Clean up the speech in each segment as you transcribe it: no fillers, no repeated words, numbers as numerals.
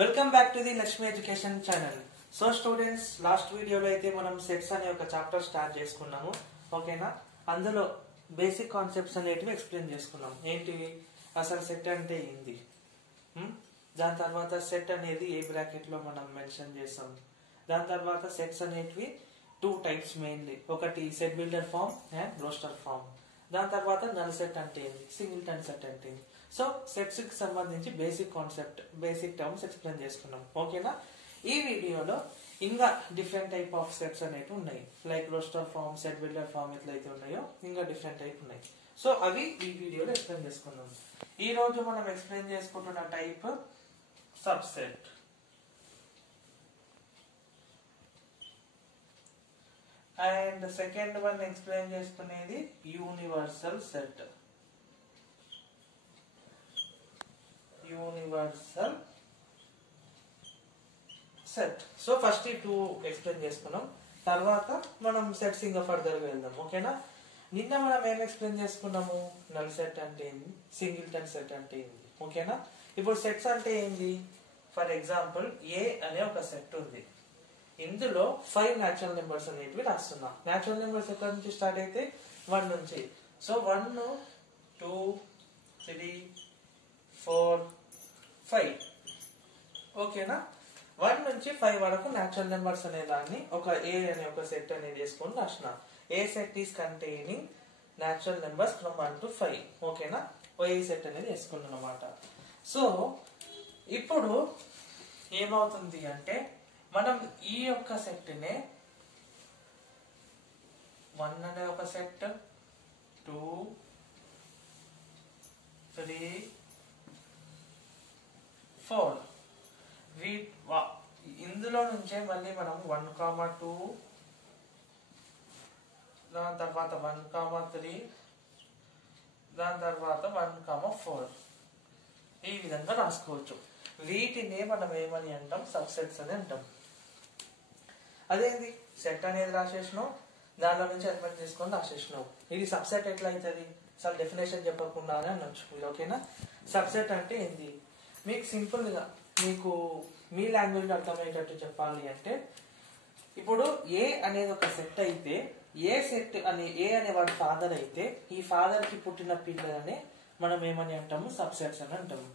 Welcome back to the Lakshmi education channel. So students, last వీడియోలో అయితే మనం సెట్స్ అనే ఒక చాప్టర్ స్టార్ట్ చేసుకున్నాము. ఓకేనా? అందులో బేసిక్ కాన్సెప్ట్స్ అనేటివి ఎక్స్ప్లెయిన్ చేసుకున్నాం. ఏంటివి? అసలు సెట్ అంటే ఏంది, దాని తర్వాత సెట్ అనేది ఏ బ్రాకెట్ లో మనం మెన్షన్ చేస్తాం, దాని తర్వాత సెట్స్ అనేటివి టూ టైప్స్ మెయిన్లీ, ఒకటి set builder form and roster form. దాని తర్వాత నల్ సెట్ అంటే ఏంది, సింగిల్టన్ సెట్ అంటే ఏంది. సో సెట్స్ కి సంబంధించి basic concept, basic terms explain చేసుకున్నాం. ఓకేనా? ఈ వీడియోలో ఇంకా డిఫరెంట్ టైప్ ఆఫ్ సెట్స్ అనేవి ఉన్నాయి. Like roster form, set builder form ఎట్లయితే ఉన్నాయో ఇంకా డిఫరెంట్ టైప్ ఉన్నాయి. సో అవి ఈ వీడియోలో ఎక్స్ప్లెయిన్ చేసుకున్నాం. ఈ రోజు మనం ఎక్స్ప్లెయిన్ చేసుకుంటున్న type subset. And second one explain చేసుకునేది universal set. Universal set. So first ఈ టూ ఎక్స్ప్లెయిన్ చేసుకున్నాం. తర్వాత మనం సెట్స్ ఇంకా ఫర్దర్ గా వెళ్దాం. ఓకేనా? నిన్న మనం ఏం ఎక్స్ప్లెయిన్ చేసుకున్నాము? నల్ సెట్ అంటే ఏంది, సింగిల్టన్ సెట్ అంటే ఏంది. ఓకేనా? ఇప్పుడు సెట్స్ అంటే ఏంది? ఫర్ ఎగ్జాంపుల్ ఏ అనే ఒక సెట్ ఉంది. ఇందులో 5 న్యాచురల్ నెంబర్స్ అనేటివి రాస్తున్నా. న్యాచురల్ నెంబర్స్ ఎక్కడి నుంచి స్టార్ట్ అయితే 1 నుంచి. సో 1, 2, 3, 4, 5. ఓకేనా? 1 నుంచి 5 వరకు న్యాచురల్ నెంబర్స్ అనే దాన్ని ఒక ఏ అనే ఒక సెట్ అనేది వేసుకొని రాసిన. A set is containing natural numbers from 1 to 5. ఓకేనా? ఏ సెట్ అనేది వేసుకున్నాం అనమాట. సో ఇప్పుడు ఏమవుతుంది అంటే మనం ఈ యొక్క సెట్ నే 1 అనే ఒక సెట్, 2, 3, 4 ఇందులో నుంచే మళ్ళీ మనం 1, 2, దాని తర్వాత 1, 3, దాని తర్వాత 1, 4 ఈ విధంగా రాసుకోవచ్చు. వీటినే మనం ఏమని అంటాం? సబ్సెట్స్ అని అంటాం. అదేంది? సెట్ అనేది రాసేసినావు, దానిలో నుంచి ఎలిమెంట్ తీసుకొని రాసేసినావు. ఇది సబ్సెట్ ఎట్లా అవుతుంది? అసలు డెఫినేషన్ చెప్పకుండానే అనొచ్చు మీరు. ఓకేనా? సబ్సెట్ అంటే ఏంది? మీకు సింపుల్ గా మీకు మీ లాంగ్వేజ్ అర్థమయ్యేటట్టు చెప్పాలి అంటే, ఇప్పుడు ఏ అనేది ఒక సెట్ అయితే, ఏ సెట్ ఏ అనే వాడి ఫాదర్ అయితే, ఈ ఫాదర్ కి పుట్టిన పిల్లలనే మనం ఏమని అంటాము? సబ్సెట్స్ అని అంటాము.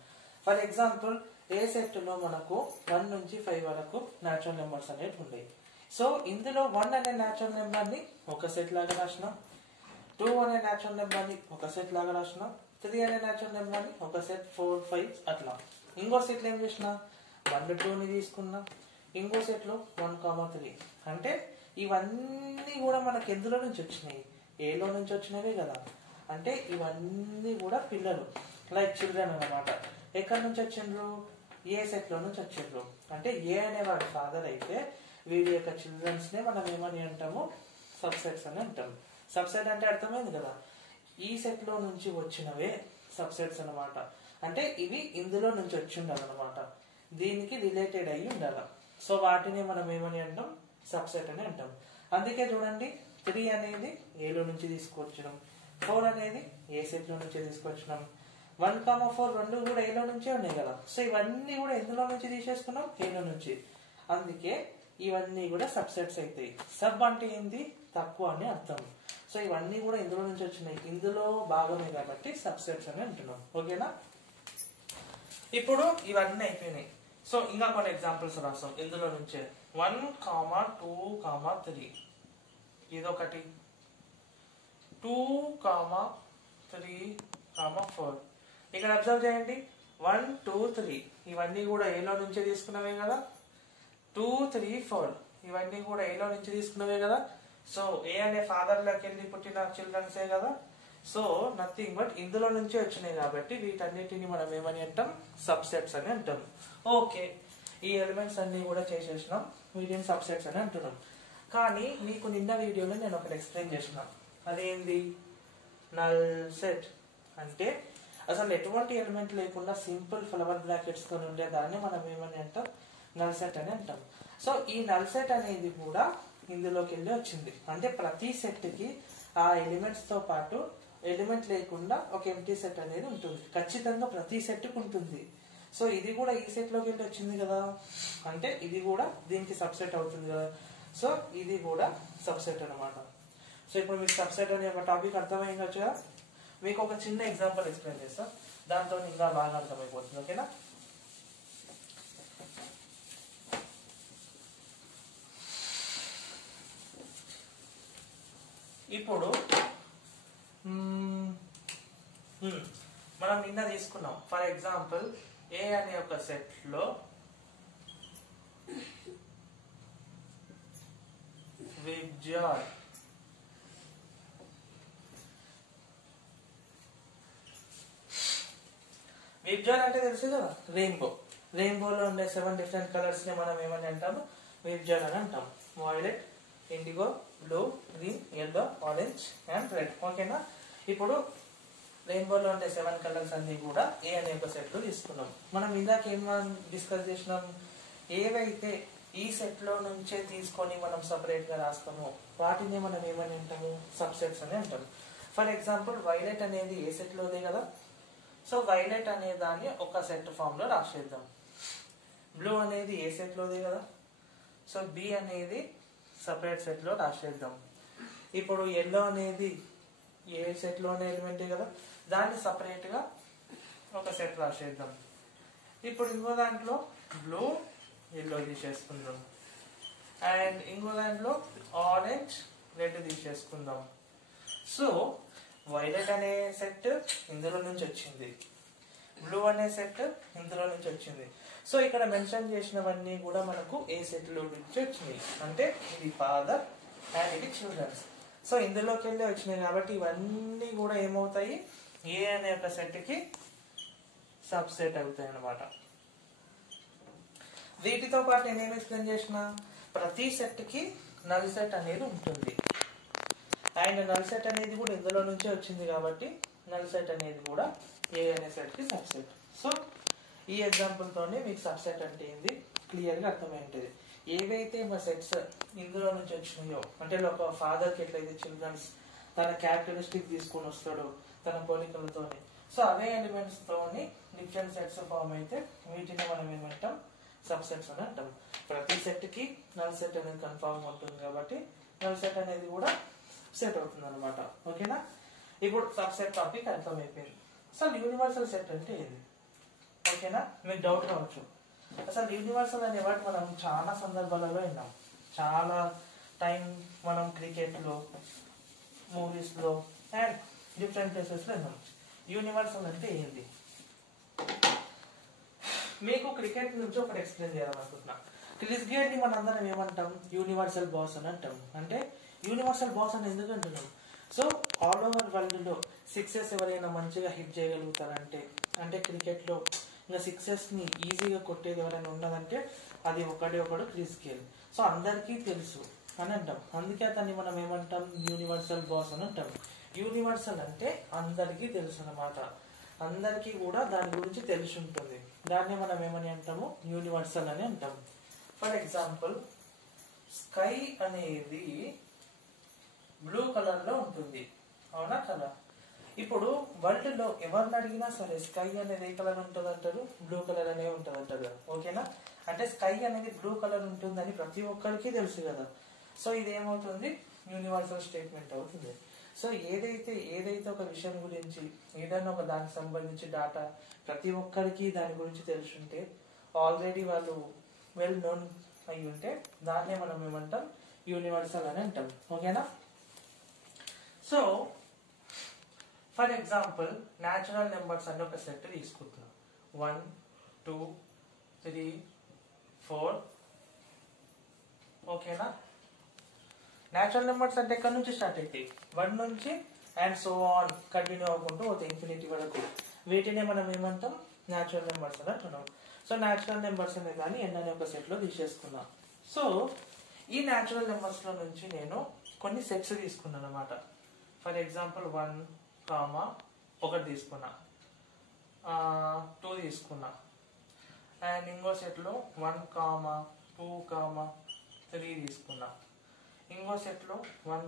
ఫర్ ఎగ్జాంపుల్ ఏ సెట్ లో మనకు 1 నుంచి 5 వరకు న్యాచురల్ నెంబర్స్ అనేవి ఉన్నాయి. సో ఇందులో 1 అనే న్యాచురల్ నెంబర్ ని ఒక సెట్ లాగా రాసినాం, 2 అనే న్యాచురల్ నెంబర్ ని ఒక సెట్ లాగా రాసినాం, 3 అనే న్యాచురల్ నెంబర్ ని ఒక సెట్, 4, 5 అట్లా. ఇంకో సెట్ లో ఏం చేసినా 1, 2 ని తీసుకున్నా, ఇంకో సెట్ లో 1, 3. అంటే ఇవన్నీ కూడా మనకి ఎందులో నుంచి వచ్చినాయి? ఏలో నుంచి వచ్చినవే కదా. అంటే ఇవన్నీ కూడా పిల్లలు, లైక్ చిల్డ్రన్ అన్నమాట. ఎక్కడి నుంచి వచ్చిండ్రు? ఏ సెట్ లో నుంచి వచ్చిండ్రు. అంటే ఏ అనేవాడు ఫాదర్ అయితే వీడి యొక్క చిల్డ్రన్స్ నే మనం ఏమని అంటాము? సబ్సెట్స్ అని అంటాము. సబ్సెట్ అంటే అర్థమైంది కదా. ఈ సెట్ లో నుంచి వచ్చినవే సబ్సెట్స్ అన్నమాట. అంటే ఇవి ఇందులో నుంచి వచ్చి ఉండాలన్నమాట, దీనికి రిలేటెడ్ అయ్యి ఉండాల. సో వాటిని మనం ఏమని అంటాం? సబ్సెట్ అని అంటాం. అందుకే చూడండి, 3 అనేది ఏలో నుంచి తీసుకొచ్చినాం, 4 అనేది ఏ సెట్ లో నుంచి తీసుకొచ్చినాం, 1, 4 రెండు కూడా ఏలో నుంచే ఉన్నాయి కదా. సో ఇవన్నీ కూడా ఎందులో నుంచి తీసేసుకున్నాం? ఏలో నుంచి. అందుకే ఇవన్నీ కూడా సబ్సెట్స్ అవుతాయి. సబ్ అంటే ఏంది? తక్కువ అని అర్థం. సో ఇవన్నీ కూడా ఇందులో నుంచి వచ్చినాయి, ఇందులో భాగమే కాబట్టి సబ్సెట్స్ అని అంటున్నాం. ఓకేనా? ఇప్పుడు ఇవన్నీ అయిపోయినాయి. సో ఇంకా కొన్ని ఎగ్జాంపుల్స్ రాస్తాం ఇందులో నుంచే. 1, 2, 3 ఇదొకటి, 2, 3, 4. ఇక్కడ అబ్జర్వ్ చేయండి, 1, 2, 3 ఇవన్నీ కూడా ఏలో నుంచే తీసుకున్నవే కదా. 2, 3, 4 ఇవన్నీ కూడా ఏలో నుంచి తీసుకున్నవే కదా. సో ఏ అనే ఫాదర్ లోకి వెళ్ళి పుట్టిన చిల్డ్రన్సే కదా. సో నథింగ్ బట్ ఇందులో నుంచే వచ్చినాయి కాబట్టి వీటన్నిటిని మనం ఏమని అంటాం? సబ్సెట్స్ అని అంటాం. ఓకే, ఈ ఎలిమెంట్స్ అన్ని కూడా చేసేసినాం, వీటిని సబ్సెట్స్ అని అంటున్నాం. కానీ మీకు నిన్న వీడియోలో నేను ఒకటి ఎక్స్ప్లెయిన్ చేసిన. అదేంది? నల్ సెట్ అంటే అసలు ఎటువంటి ఎలిమెంట్ లేకుండా సింపుల్ ఫ్లవర్ బ్రాకెట్స్ తో ఉండేదాన్ని మనం ఏమని అంటాం? నల్ సెట్ అని అంటాం. సో ఈ నల్ సెట్ అనేది కూడా ఇందులోకి వెళ్ళి వచ్చింది. అంటే ప్రతి సెట్ కి ఆ ఎలిమెంట్స్ తో పాటు ఎలిమెంట్ లేకుండా ఒక ఎంప్టీ సెట్ అనేది ఉంటుంది. ఖచ్చితంగా ప్రతి సెట్ కు ఉంటుంది. సో ఇది కూడా ఈ సెట్లోకి వెళ్ళి వచ్చింది కదా, అంటే ఇది కూడా దీనికి సబ్సెట్ అవుతుంది కదా. సో ఇది కూడా సబ్సెట్ అనమాట. సో ఇప్పుడు మీకు సబ్సెట్ అనే ఒక టాపిక్ అర్థమైందొచ్చు కదా. మీకు ఒక చిన్న ఎగ్జాంపుల్ ఎక్స్ప్లెయిన్ చేస్తా, దాంతో ఇంకా బాగా అర్థమైపోతుంది. ఓకేనా. ఇప్పుడు మనం నిన్న తీసుకున్నాం. ఫర్ ఎగ్జాంపుల్ ఏ అనే ఒక సెట్ లో విబ్జార్ అంటే తెలుసు కదా, రెయిన్బోలో ఉండే 7 డిఫరెంట్ కలర్స్ ని మనం ఏమని అంటాము, విబ్జార్ అని అంటాం. Violet, IndiGo, blue, green, yellow, orange and red. ఓకేనా. ఇప్పుడు రెయిన్బోలో ఉండే 7 కలర్స్ అన్ని కూడా ఏ అనే ఒక సెట్ లో తీసుకున్నాం. మనం ఇందాక ఏం డిస్కస్ చేసినాం, ఏవైతే ఈ సెట్ లో నుంచే తీసుకొని మనం సపరేట్ గా రాస్తామో వాటిని మనం ఏమని అంటాము, సబ్సెట్స్ అని అంటాం. ఫర్ ఎగ్జాంపుల్ వైలెట్ అనేది ఏ సెట్ లోదే కదా. సో వైలెట్ అనే దాన్ని ఒక సెట్ ఫామ్ లో రాసేద్దాం. బ్లూ అనేది ఏ సెట్ లోదే కదా. సో బి అనేది సపరేట్ సెట్ లో రాసేద్దాం. ఇప్పుడు ఎల్లో అనేది ఏ సెట్ లోనే ఎలిమెంటే కదా, దాన్ని సపరేట్ గా ఒక సెట్ రాసేద్దాం. ఇప్పుడు ఇంకో దాంట్లో బ్లూ, ఎల్లో తీసేసుకుందాం. అండ్ ఇంకో దాంట్లో ఆరెంజ్, రెడ్ తీసేసుకుందాం. సో వైలెట్ అనే సెట్ ఇందులో నుంచి వచ్చింది, బ్లూ అనే సెట్ ఇందులో నుంచి వచ్చింది. సో ఇక్కడ మెన్షన్ చేసినవన్నీ కూడా మనకు ఏ సెట్ లో నుంచి వచ్చినాయి, అంటే ఇది ఫాదర్ అండ్ ఇది చిల్డ్రన్స్. సో ఇందులోకి వెళ్ళి వచ్చినాయి కాబట్టి ఇవన్నీ కూడా ఏమవుతాయి, ఏ అనే ఒక సెట్ కి సబ్సెట్ అవుతాయి అన్నమాట. వీటితో పాటు నేనేమి ఎక్స్ప్లెయిన్ చేసిన, ప్రతి సెట్ కి నల్ సెట్ అనేది ఉంటుంది. అండ్ నల్ సెట్ అనేది కూడా ఇందులో నుంచే వచ్చింది కాబట్టి నల్ సెట్ అనేది కూడా ఏ అనే సెట్ కి సబ్సెట్. సో ఈ ఎగ్జాంపుల్ తోనే మీకు సబ్సెట్ అంటే ఏంది క్లియర్ గా అర్థమైంటది. ఏవైతే మా సెట్స్ ఇందులో నుంచి వచ్చినాయో, అంటే ఒక ఫాదర్ కి ఎట్లయితే చిల్డ్రన్స్ తన క్యారెక్టరిస్టిక్ తీసుకొని వస్తాడో తన పోలికలతోని, సో అవే ఎలిమెంట్స్ తోని డిఫరెంట్ సెట్స్ ఫామ్ అయితే వీటిని మనం ఏమంటాం, సబ్సెట్స్ అని అంటాం. ప్రతి సెట్ కి నల్ సెట్ అనేది కన్ఫర్మ్ ఉంటుంది కాబట్టి నల్ సెట్ అనేది కూడా సెట్ అవుతుంది అనమాట. ఓకేనా. ఇప్పుడు సబ్సెట్ టాపిక్ అర్థమైపోయింది. అసలు యూనివర్సల్ సెట్ అంటే ఏది, ఓకేనా. మీకు డౌట్ రావచ్చు, అసలు యూనివర్సల్ అనే వాటి మనం చాలా సందర్భాలలో విన్నాం. చాలా టైం మనం క్రికెట్ లో, మూవీస్ లో అండ్ డిఫరెంట్ ప్లేసెస్ లో విన్నాం. యూనివర్సల్ అంటే ఏంది, మీకు క్రికెట్ నుంచి ఒకటి ఎక్స్ప్లెయిన్ చేయాలనుకుంటున్నా. క్రిస్ గేల్ ని మనందరం ఏమంటాం, యూనివర్సల్ బాస్ అని అంటాం. అంటే యూనివర్సల్ బాస్ అని ఎందుకు అంటున్నాం, సో ఆల్ ఓవర్ వరల్డ్ లో సిక్సెస్ ఎవరైనా మంచిగా హిట్ చేయగలుగుతారంటే, అంటే క్రికెట్ లో ఇంకా సిక్సెస్ ని ఈజీగా కొట్టేది ఎవరైనా ఉన్నదంటే అది ఒకడు క్రిస్ గేల్. సో అందరికీ తెలుసు అని అంటాం, అందుకే అతన్ని మనం ఏమంటాం, యూనివర్సల్ బాస్ అని అంటాం. యూనివర్సల్ అంటే అందరికీ తెలుసు అన్నమాట, అందరికీ కూడా దాని గురించి తెలిసి ఉంటుంది. దాన్ని మనం ఏమని అంటాము, యూనివర్సల్ అని అంటాం. ఫర్ ఎగ్జాంపుల్ స్కై అనేది బ్లూ కలర్ లో ఉంటుంది, అవునా కదా. ఇప్పుడు వరల్డ్ లో ఎవరిని అడిగినా సరే స్కై అనేది ఏ కలర్ ఉంటుంది అంటారు, బ్లూ కలర్ అనే ఉంటుంది అంటారు. ఓకేనా. అంటే స్కై అనేది బ్లూ కలర్ ఉంటుందని ప్రతి ఒక్కరికి తెలుసు కదా. సో ఇది ఏమవుతుంది, యూనివర్సల్ స్టేట్మెంట్ అవుతుంది. సో ఏదైతే ఒక విషయం గురించి, ఏదైనా ఒక దానికి సంబంధించి డాటా ప్రతి ఒక్కరికి దాని గురించి తెలుసుంటే, ఆల్రెడీ వాళ్ళు వెల్ నోన్ అయి ఉంటే దాన్నే మనం ఏమంటాం, యూనివర్సల్ అని అంటాం. ఓకేనా. So for example natural numbers అని ఒక సెట్ తీసుకుంటున్నాం. 1, 2, 3, 4. ఓకేనా. న్యాచురల్ నెంబర్స్ అంటే ఎక్కడి నుంచి స్టార్ట్ అవుతాయి, 1 నుంచి అండ్ సో ఆన్ కంటిన్యూ అవ్వకుంటూ పోతాయి ఇన్ఫినిటీ వరకు. వీటినే మనం ఏమంటాం, న్యాచురల్ నెంబర్స్ అని అంటున్నాం. సో న్యాచురల్ నెంబర్స్ అనే దాన్ని ఎన్ అనే ఒక సెట్ లో తీసేసుకున్నాం. సో ఈ న్యాచురల్ నెంబర్స్ లో నుంచి నేను కొన్ని సెట్స్ తీసుకున్నాను అనమాట. ఫర్ ఎగ్జాంపుల్ 1, 1 తీసుకున్నా, 2 తీసుకున్నా, అండ్ ఇంకో సెట్ లో 1, 2, 3 తీసుకున్నా. ఇంకో సెట్ లో 1,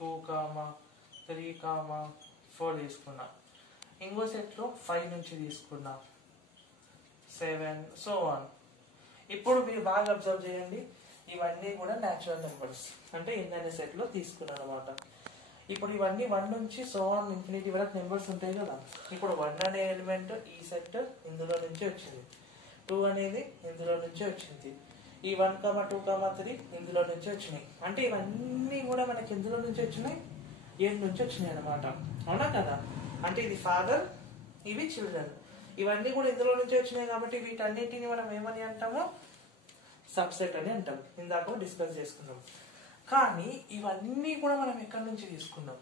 2, 3, 4 తీసుకున్నా. ఇంకో సెట్ లో 5 నుంచి తీసుకున్నా. 7 సో ఆన్. ఇప్పుడు మీరు బాగా అబ్జర్వ్ చేయండి, ఇవన్నీ కూడా న్యాచురల్ నెంబర్స్ అంటే ఇందనే సెట్ లో తీసుకున్నాను అనమాట. ఇప్పుడు ఇవన్నీ 1 నుంచి సో ఆన్ ఇన్ఫినిటీ వరకు నెంబర్స్ ఉంటాయి కదా. ఇప్పుడు 1 అనే ఎలిమెంట్ ఈ సెట్ ఇందులో నుంచి వచ్చింది, 2 అనేది ఇందులో నుంచి వచ్చింది, ఈ 1, 2, 3 ఇందులో నుంచి వచ్చినాయి. అంటే ఇవన్నీ కూడా మనకి ఇందులో నుంచి వచ్చినాయి, ఏడు నుంచి వచ్చినాయి అనమాట. అవునా కదా? అంటే ఇది ఫాదర్, ఇవి చిల్డ్రన్, ఇవన్నీ కూడా ఇందులో నుంచి వచ్చినాయి. కాబట్టి వీటన్నిటిని మనం ఏమని అంటాము? సబ్సెట్ అని అంటాం. ఇందాక డిస్కస్ చేసుకున్నాం. కానీ ఇవన్నీ కూడా మనం ఎక్కడి నుంచి తీసుకున్నాం?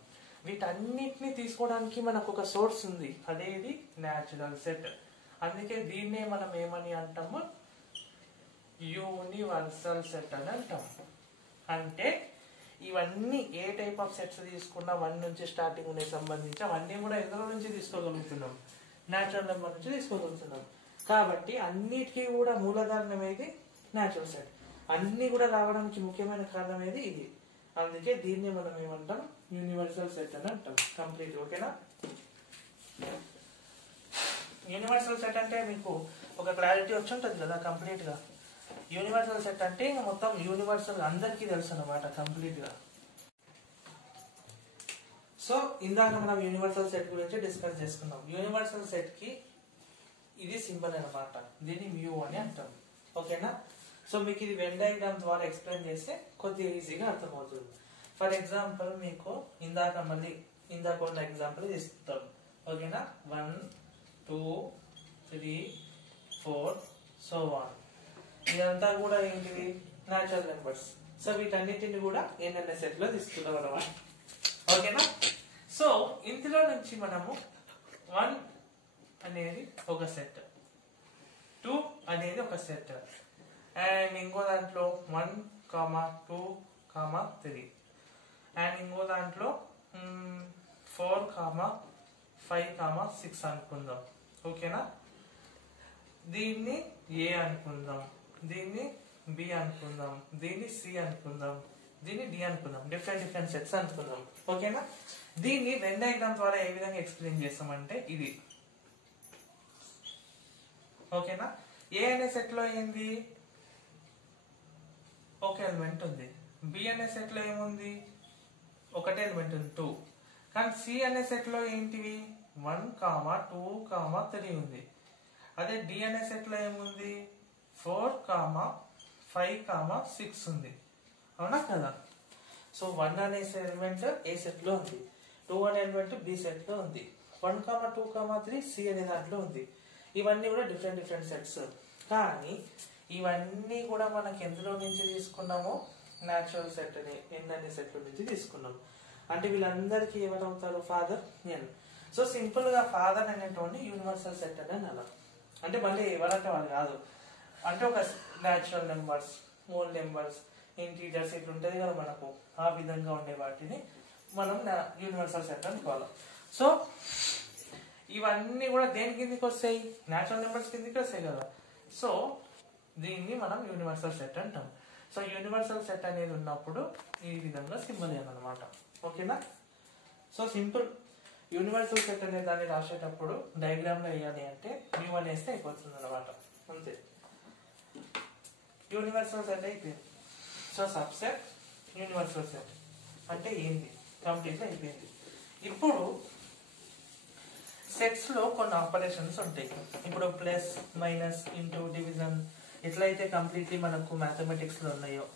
వీటన్నిటిని తీసుకోవడానికి మనకు ఒక సోర్స్ ఉంది, అదేది న్యాచురల్ సెట్. అందుకే దీన్నే మనం ఏమని అంటాము? యూనివర్సల్ సెట్ అని అంటాం. అంటే ఇవన్నీ ఏ టైప్ ఆఫ్ సెట్స్ తీసుకున్నా 1 నుంచి స్టార్టింగ్ ఉండే సంబంధించి అవన్నీ కూడా ఎందులో నుంచి తీసుకోగలుగుతున్నాం? న్యాచురల్ నెంబర్ నుంచి తీసుకోగలుగుతున్నాం. కాబట్టి అన్నిటికీ కూడా మూలధారణం ఏది? Natural set. అన్ని కూడా రావడానికి ముఖ్యమైన కారణం ఏది? ఇది. అందుకే దీన్ని మనం ఏమంటాం? యూనివర్సల్ సెట్ అని అంటాం. కంప్లీట్. ఓకేనా? యూనివర్సల్ సెట్ అంటే మీకు ఒక క్లారిటీ వచ్చి ఉంటుంది కదా కంప్లీట్ గా. యూనివర్సల్ సెట్ అంటే మొత్తం యూనివర్సల్ అందరికీ తెలుసు అన్నమాట కంప్లీట్ గా. సో ఇందాక మనం యూనివర్సల్ సెట్ గురించి డిస్కస్ చేసుకున్నాం. యూనివర్సల్ సెట్ కి ఇది సింబల్ అన్నమాట, దీన్ని మ్యూ అని అంటాం. ఓకేనా? సో మీకు ఇది వెన్ డయాగ్రామ్ ద్వారా ఎక్స్ప్లెయిన్ చేస్తే కొద్దిగా ఈజీగా అర్థమవుతుంది. ఫర్ ఎగ్జాంపుల్ మీకు ఇందాక ఉన్న ఎగ్జాంపుల్ తీసుకుంటాం. ఓకేనా? 1, 2, 3, 4 సో ఆన్. ఇదంతా కూడా ఏంటివి? Natural numbers. సో వీటన్నిటిని కూడా ఏంటంటే సెట్ లో తీసుకున్నాం అన్నమాట. ఓకేనా? సో ఇందులో నుంచి మనము 1 అనేది ఒక సెట్, 2 అనేది ఒక సెట్, అండ్ ఇంకో దాంట్లో 1, 2, 3, అండ్ ఇంకో దాంట్లో 4, 5, 6 అనుకుందాం. ఓకేనా? దీన్ని ఏ అనుకుందాం, దీన్ని బి అనుకుందాం, దీన్ని సి అనుకుందాం, దీన్ని డి అనుకుందాం. డిఫరెంట్ సెట్స్ అనుకుందాం. ఓకేనా? దీన్ని వెన్ డయాగ్రామ్ ద్వారా ఏ విధంగా ఎక్స్ప్లెయిన్ చేస్తామంటే ఇది. ఓకేనా? ఏ అనే సెట్ లో ఏంది? ఒక ఎలిమెంట్ ఉంది. బి అనే సెట్ లో ఏముంది? ఒకటే ఎలిమెంట్ ఉంది, 2. కానీ సి అనే సెట్ లో ఏంటివి? 1, 2, 3 ఉంది. అదే డి అనే సెట్ లో ఏముంది? 4, 5, 6 ఉంది. అవునా కదా? సో 1 అనే ఎలిమెంట్ ఏ సెట్ లో ఉంది, 2 అనే ఎలిమెంట్ బి సెట్ లో ఉంది, 1, 2, 3 సి అనే దాంట్లో ఉంది. ఇవన్నీ కూడా డిఫరెంట్ సెట్స్. కానీ ఇవన్నీ కూడా మనకి ఎందులో నుంచి తీసుకున్నాము? న్యాచురల్ సెట్ అని ఎన్ అనే సెట్ నుంచి తీసుకున్నాం. అంటే వీళ్ళందరికీ ఎవరవుతారు? ఫాదర్, ఎన్. సో సింపుల్ గా ఫాదర్ అనేటువంటి యూనివర్సల్ సెట్ అని అలా. అంటే మళ్ళీ ఎవరంటే వాళ్ళు కాదు, అంటే ఒక natural numbers, whole numbers, integers ఇట్లా ఉంటుంది కదా మనకు, ఆ విధంగా ఉండే వాటిని మనం యూనివర్సల్ సెట్ అనుకోవాలి. సో ఇవన్నీ కూడా దేని కిందికి వస్తాయి? న్యాచురల్ నెంబర్స్ కిందికి వస్తాయి కదా. సో దీన్ని మనం యూనివర్సల్ సెట్ అంటాం. సో యూనివర్సల్ సెట్ అనేది ఉన్నప్పుడు ఈ విధంగా సింబల్ అన్నమాట. ఓకేనా? So simple. యూనివర్సల్ సెట్ అనే దాన్ని రాసేటప్పుడు డయాగ్రామ్ లో వేయాలి అంటే న్యూ అని వేస్తే అయిపోతుంది అనమాట. అంతే, యూనివర్సల్ సెట్ అయిపోయింది. సో సబ్సెట్ యూనివర్సల్ సెట్ అంటే ఏంటి? కంప్లీట్ గా అయిపోయింది. ఇప్పుడు సెట్స్ లో కొన్ని ఆపరేషన్స్ ఉంటాయి. ఇప్పుడు ప్లస్, మైనస్, ఇంటూ, డివిజన్ ఎట్లయితే కంప్లీట్లీ మనకు మ్యాథమెటిక్స్ లో ఉన్నాయో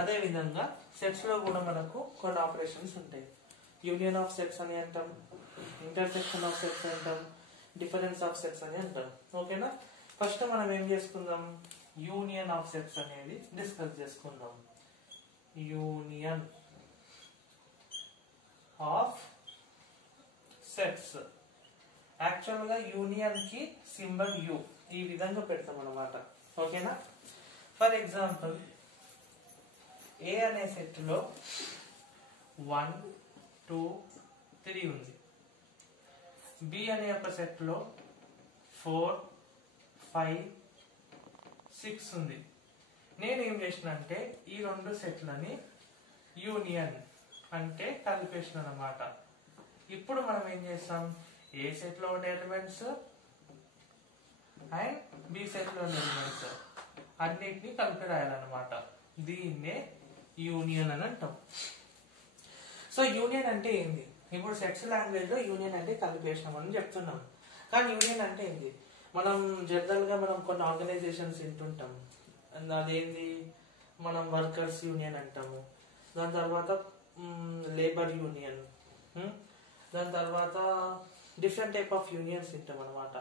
అదే విధంగా సెట్స్ లో కూడా మనకు కొన్ని ఆపరేషన్స్ ఉంటాయి. యూనియన్ ఆఫ్ సెట్స్ అని అంటాం, ఇంటర్సెక్షన్ ఆఫ్ సెట్స్ అంటాం, డిఫరెన్స్ ఆఫ్ సెట్స్ అని అంటాం. ఓకేనా? ఫస్ట్ మనం ఏం చేసుకుందాం? యూనియన్ ఆఫ్ సెట్స్ అనేది డిస్కస్ చేసుకుందాం. Union of sets. యాక్చువల్ గా యూనియన్ కి సింబల్ యు ఈ విధంగా పెడతాం అన్నమాట. ఓకేనా? ఫర్ ఎగ్జాంపుల్ ఏ అనే సెట్ లో 1, 2, 3 ఉంది. బి అనే ఒక సెట్ లో 4, 5, 6 ఉంది. నేనేం చేసిన అంటే ఈ రెండు సెట్లని యూనియన్ అంటే కలిపేసిన అన్నమాట. ఇప్పుడు మనం ఏం చేస్తాం? ఏ సెట్ లో ఉండే ఎలిమెంట్స్ అండ్ బి సెట్ లో ఉన్న ఎలిమెంట్స్ అన్నిటిని కలిపి రాయాలన్నమాట. దీన్నే యూనియన్ అని అంటాం. సో యూనియన్ అంటే ఏంది? ఇప్పుడు సెట్స్ లాంగ్వేజ్ లో యూనియన్ అంటే కలిపేసినాం అని చెప్తున్నాం. కానీ యూనియన్ అంటే ఏంది? మనం జనరల్ గా మనం కొన్ని ఆర్గనైజేషన్స్ వింటుంటాం. అదేంది, మనం వర్కర్స్ యూనియన్ అంటాము, దాని తర్వాత లేబర్ యూనియన్, దాని తర్వాత డిఫరెంట్ టైప్ ఆఫ్ యూనియన్స్ వింటాం అనమాట.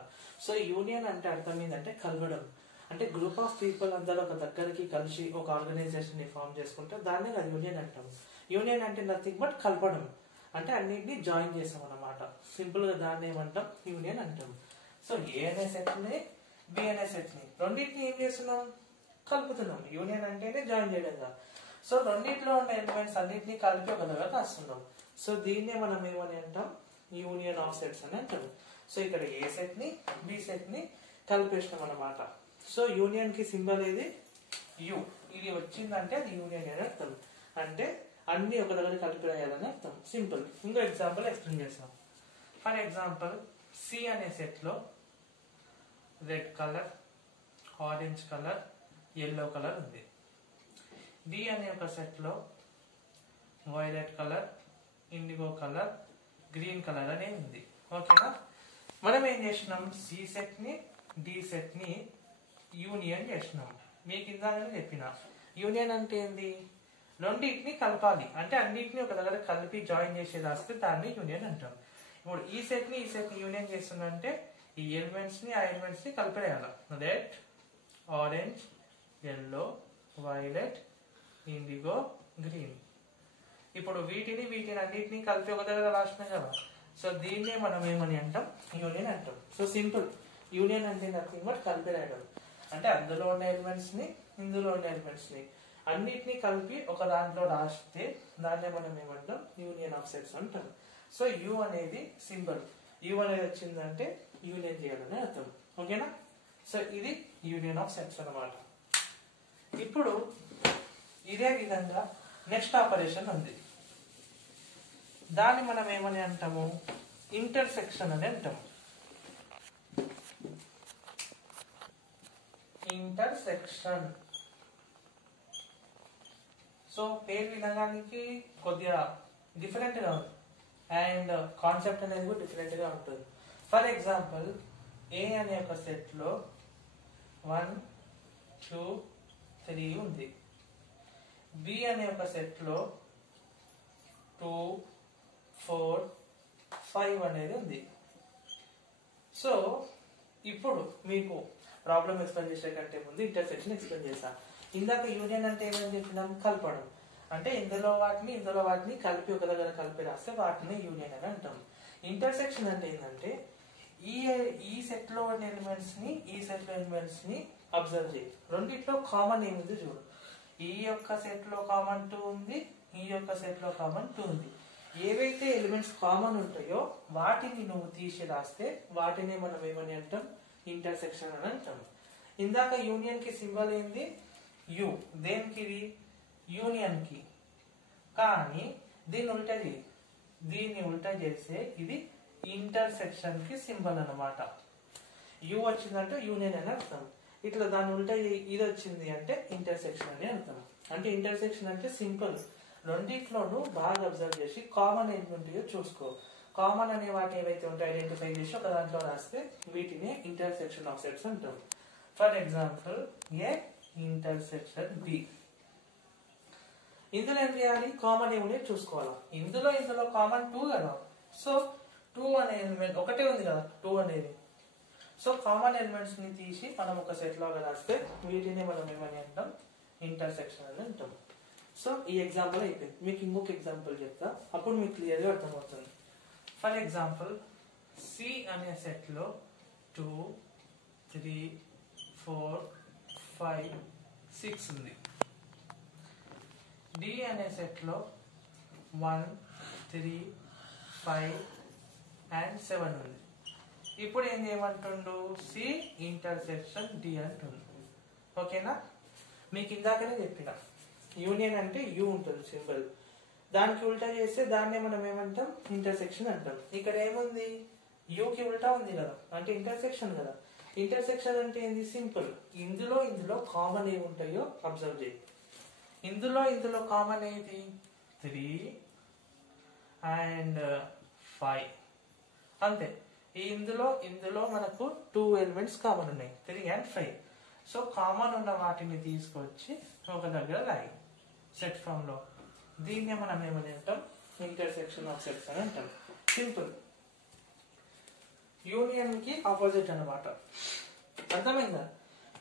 సో యూనియన్ అంటే అర్థం ఏంటంటే కలవడం. అంటే గ్రూప్ ఆఫ్ పీపుల్ అందరూ ఒక దగ్గరికి కలిసి ఒక ఆర్గనైజేషన్ ని ఫామ్ చేసుకుంటే దాన్ని యూనియన్ అంటాం. యూనియన్ అంటే నథింగ్ బట్ కలపడం, అంటే అన్నింటినీ జాయిన్ చేస్తాం అనమాట. సింపుల్ గా దాన్ని ఏమంటాం? యూనియన్ అంటాం. సో ఏ అనే సెట్ ని, బి అనే సెట్ ని రెండింటిని ఏం చేస్తున్నాం? కలుపుతున్నాం. యూనియన్ అంటేనే జాయిన్ చేయడంగా. సో రెండింటిలో ఉన్న ఎలిమెంట్స్ అన్నింటినీ కలిపి ఒక దగ్గర రాస్తున్నాం. సో దీన్నే మనం ఏమని అంటాం? యూనియన్ ఆఫ్ సెట్స్ అని అంటాం. సో ఇక్కడ ఏ సెట్ ని, బి సెట్ ని కలిపేసినాం అనమాట. సో యూనియన్ కి సింబల్ ఏది? యు. ఇది వచ్చిందంటే అది యూనియన్ అని అర్థం. అంటే అన్ని ఒక దగ్గర కలిపి రాయాలని అర్థం. సింపుల్. ఇంకో ఎగ్జాంపుల్ ఎక్స్ప్లెయిన్ చేస్తాం. ఫర్ ఎగ్జాంపుల్, సి అనే సెట్ లో red colour, orange colour, yellow colour ఉంది. డి అనే ఒక సెట్ లో violet colour, IndiGo colour, green colour అనేది ఉంది. ఓకేనా? మనం ఏం చేసినాం? సి సెట్ ని, డి సెట్ ని యూనియన్ చేసినాం. మీకు ఇందాకనే చెప్పిన యూనియన్ అంటే ఏంది? రెండింటిని కలపాలి, అంటే అన్నింటినీ ఒక దగ్గర కలిపి జాయిన్ చేసి రాస్తే దాన్ని యూనియన్ అంటాం. ఇప్పుడు ఈ సెట్ ని యూనియన్ చేస్తుందంటే ఈ ఎలిమెంట్స్ ని ఆ ఎలిమెంట్స్ ని కలిపి రాయాలి. Red, orange, yellow, violet, IndiGo, green. ఇప్పుడు వీటిని అన్నిటిని కలిపి ఒక దగ్గర రాసినాం కదా. సో దీన్నే మనం ఏమని అంటాం? యూనియన్ అంటాం. So simple. యూనియన్ అంటే నథింగ్ బట్ కలిపి రాయడం. అంటే అందులో ఉన్న ఎలిమెంట్స్ ని, ఇందులో ఉన్న ఎలిమెంట్స్ ని అన్నిటినీ కలిపి ఒక దాంట్లో రాస్తే దాన్నే మనం ఏమంటాం? యూనియన్ ఆఫ్ సెట్స్ అంటాం. సో యు అనేది సింబల్. యు అనేది వచ్చిందంటే యూనియన్ చేయాలని అర్థం. ఓకేనా? సో ఇది యూనియన్ ఆఫ్ సెట్స్ అన్నమాట. ఇప్పుడు ఇదే విధంగా నెక్స్ట్ ఆపరేషన్ ఉంది. దాన్ని మనం ఏమని అంటాము? ఇంటర్సెక్షన్ అని అంటాము. ఇంటర్సెక్షన్. సో పేరు వినడానికి కొద్దిగా డిఫరెంట్ గా ఉంది అండ్ కాన్సెప్ట్ అనేది కూడా డిఫరెంట్ గా ఉంటుంది. ఫర్ ఎగ్జాంపుల్, ఏ అనే ఒక సెట్ లో 1, 2, 3 ఉంది. బి అనే ఒక సెట్ లో 2, 4, 5 అనేది ఉంది. సో ఇప్పుడు మీకు ప్రాబ్లం ఎక్స్ప్లెయిన్ చేసే కంటే ముందు ఇంటర్సెక్షన్ ఎక్స్ప్లెయిన్ చేస్తా. ఇందాక యూనియన్ అంటే ఏమని చెప్పినాం? కలపడం. అంటే ఇందులో వాటిని కలిపి ఒక దగ్గర కలిపి రాస్తే వాటిని యూనియన్ అని అంటాం. ఇంటర్సెక్షన్ అంటే ఏంటంటే ఈ సెట్ లో ఉన్న ఎలిమెంట్స్ ని, ఈ సెట్ లో ఎలిమెంట్స్ ని అబ్జర్వ్ చేయి. రెండిట్లో కామన్ ఏముంది చూడు. ఈ యొక్క సెట్ లో కామన్ 2 ఉంది, ఈ యొక్క సెట్ లో కామన్ 2 ఉంది. ఏవైతే ఎలిమెంట్స్ కామన్ ఉంటాయో వాటిని నువ్వు తీసి రాస్తే వాటిని మనం ఏమని అంటాం? ఇంటర్సెక్షన్ అని అంటాం. ఇందాక యూనియన్ కి సింబల్ ఏంది? యు. దేనికి? ఇది యూనియన్ కి. కానీ దీన్ని ఉల్టా చేస్తే ఇది ఇంటర్సెక్షన్ కి సింబల్ అన్నమాట. యు వచ్చిందంటే యూనియన్ అని అర్థం. ఇట్లా దాన్ని ఉల్టా ఇది వచ్చింది అంటే ఇంటర్సెక్షన్ అని అర్థం. అంటే ఇంటర్సెక్షన్ అంటే సింపుల్. రెండిట్లోనూ బాగా అబ్జర్వ్ చేసి కామన్ ఏంటి ఉంటాయో చూసుకో. కామన్ అనే వాటి ఏవైతే ఉంటాయో ఐడెంటిఫై చేసి ఒక దాంట్లో రాస్తే వీటిని ఇంటర్సెక్షన్ ఆఫ్ సెట్స్ అంటాం. For example, A intersection B. ఇందులో ఏం చేయాలి? కామన్ ఏముండే చూసుకోవాలి. ఇందులో కామన్ 2 కదా. సో 2 అనే ఎలిమెంట్ ఒకటే ఉంది కదా, 2 అనేది. సో కామన్ ఎలిమెంట్స్ ని తీసి మనం ఒక సెట్ లాగా రాస్తే వీటిని మనం ఏమని అంటాం? ఇంటర్సెక్షన్ అని అంటాం. సో ఈ ఎగ్జాంపుల్ అయిపోయింది. మీకు ఇంకొక ఎగ్జాంపుల్ చెప్తా, అప్పుడు మీకు క్లియర్ గా అర్థమవుతుంది. ఫర్ ఎగ్జాంపుల్, సి అనే సెట్ లో 2, 3, 4, 5, 6 ఉంది. డి అనే సెట్ లో 1, 3, 5 and 7 ఉంది. ఇప్పుడు ఏం చేయమంటుండు? సి ఇంటర్సెక్షన్ డి అంటుండు. ఓకేనా? మీకు ఇందాకనే చెప్పిన యూనియన్ అంటే యు ఉంటుంది సింబల్. దానికి ఉల్టా చేస్తే దాన్నే మనం ఏమంటాం? ఇంటర్సెక్షన్ అంటాం. ఇక్కడ ఏముంది? యూకి ఉల్టా ఉంది కదా, అంటే ఇంటర్సెక్షన్ కదా. ఇంటర్సెక్షన్ అంటే ఏంది? సింపుల్. ఇందులో కామన్ ఏమి ఉంటాయో అబ్జర్వ్ చేయి. ఇందులో కామన్ ఏది? 3 and 5 అంతే. ఇందులో మనకు 2 ఎలిమెంట్స్ కామన్ ఉన్నాయి, 3 and 5. సో కామన్ ఉన్న వాటిని తీసుకొచ్చి ఒక దగ్గర రాయి సెట్ ఫామ్ లో. దీన్నే మనం ఏమని అంటాం? ఇంటర్సెక్షన్ ఆఫ్ సెట్స్ అని అంటాం. సింపుల్. యూనియన్ కి ఆపోజిట్ అనమాట. అర్థమైందా?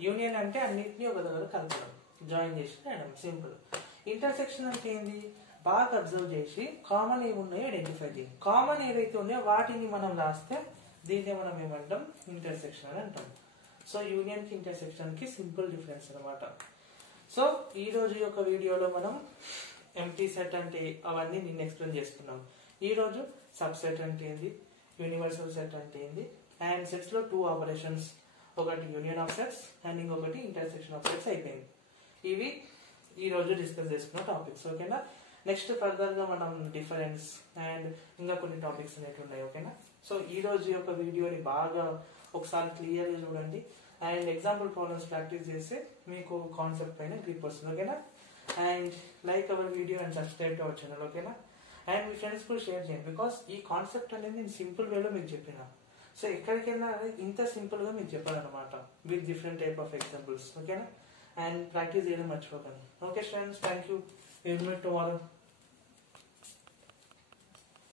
యూనియన్ అంటే అన్నిటినీ ఒక దగ్గర కలపడం, జాయిన్ చేసి రాయడం. సింపుల్. ఇంటర్సెక్షన్ అంటే ఏంది? బాగా అబ్జర్వ్ చేసి కామన్ ఏమి ఉన్నాయో ఐడెంటిఫై చేయి. కామన్ ఏవైతే ఉన్నాయో వాటిని మనం రాస్తే దీన్నే మనం ఏమంటాం? ఇంటర్సెక్షన్ అని అంటాం. సో యూనియన్ కి ఇంటర్సెక్షన్ కి సింపుల్ డిఫరెన్స్ అనమాట. సో ఈ రోజు యొక్క వీడియోలో మనం ఎంటీ సెట్ అంటే అవన్నీ నిన్న ఎక్స్ప్లెయిన్ చేసుకున్నాం. ఈ రోజు సబ్ సెట్ అంటే ఏంది, యూనివర్సల్ సెట్ అంటే ఏంది, అండ్ సెట్స్ లో 2 ఆపరేషన్స్, ఒకటి యూనియన్ ఆఫ్ సెట్స్ అండ్ ఇంకొకటి ఇంటర్సెక్షన్ ఆఫ్ సెట్స్ అయిపోయింది. ఇవి ఈ రోజు డిస్కస్ చేసుకున్న టాపిక్స్. ఓకేనా? నెక్స్ట్ ఫర్దర్ గా మనం డిఫరెన్స్ అండ్ ఇంకా కొన్ని టాపిక్స్ అనేవి ఉన్నాయి. ఓకేనా? సో ఈ రోజు యొక్క వీడియోని బాగా ఒకసారి క్లియర్గా చూడండి అండ్ ఎగ్జాంపుల్ ప్రాబ్లమ్స్ ప్రాక్టీస్ చేస్తే మీకు కాన్సెప్ట్ పైన గ్రిప్ వస్తుంది. ఓకేనా? And like our video and subscribe to our channel. ఓకేనా? అండ్ మీ ఫ్రెండ్స్ కూడా షేర్ చేయండి. బికాస్ ఈ కాన్సెప్ట్ అనేది నేను సింపుల్ వేలో మీకు చెప్పిన. సో ఎక్కడికైనా ఇంత సింపుల్ గా మీకు చెప్పాలన్నమాట with different type of examples. ఓకేనా? అండ్ ప్రాక్టీస్ చేయడం మర్చిపోకండి. Okay friends, thank you. We'll meet tomorrow.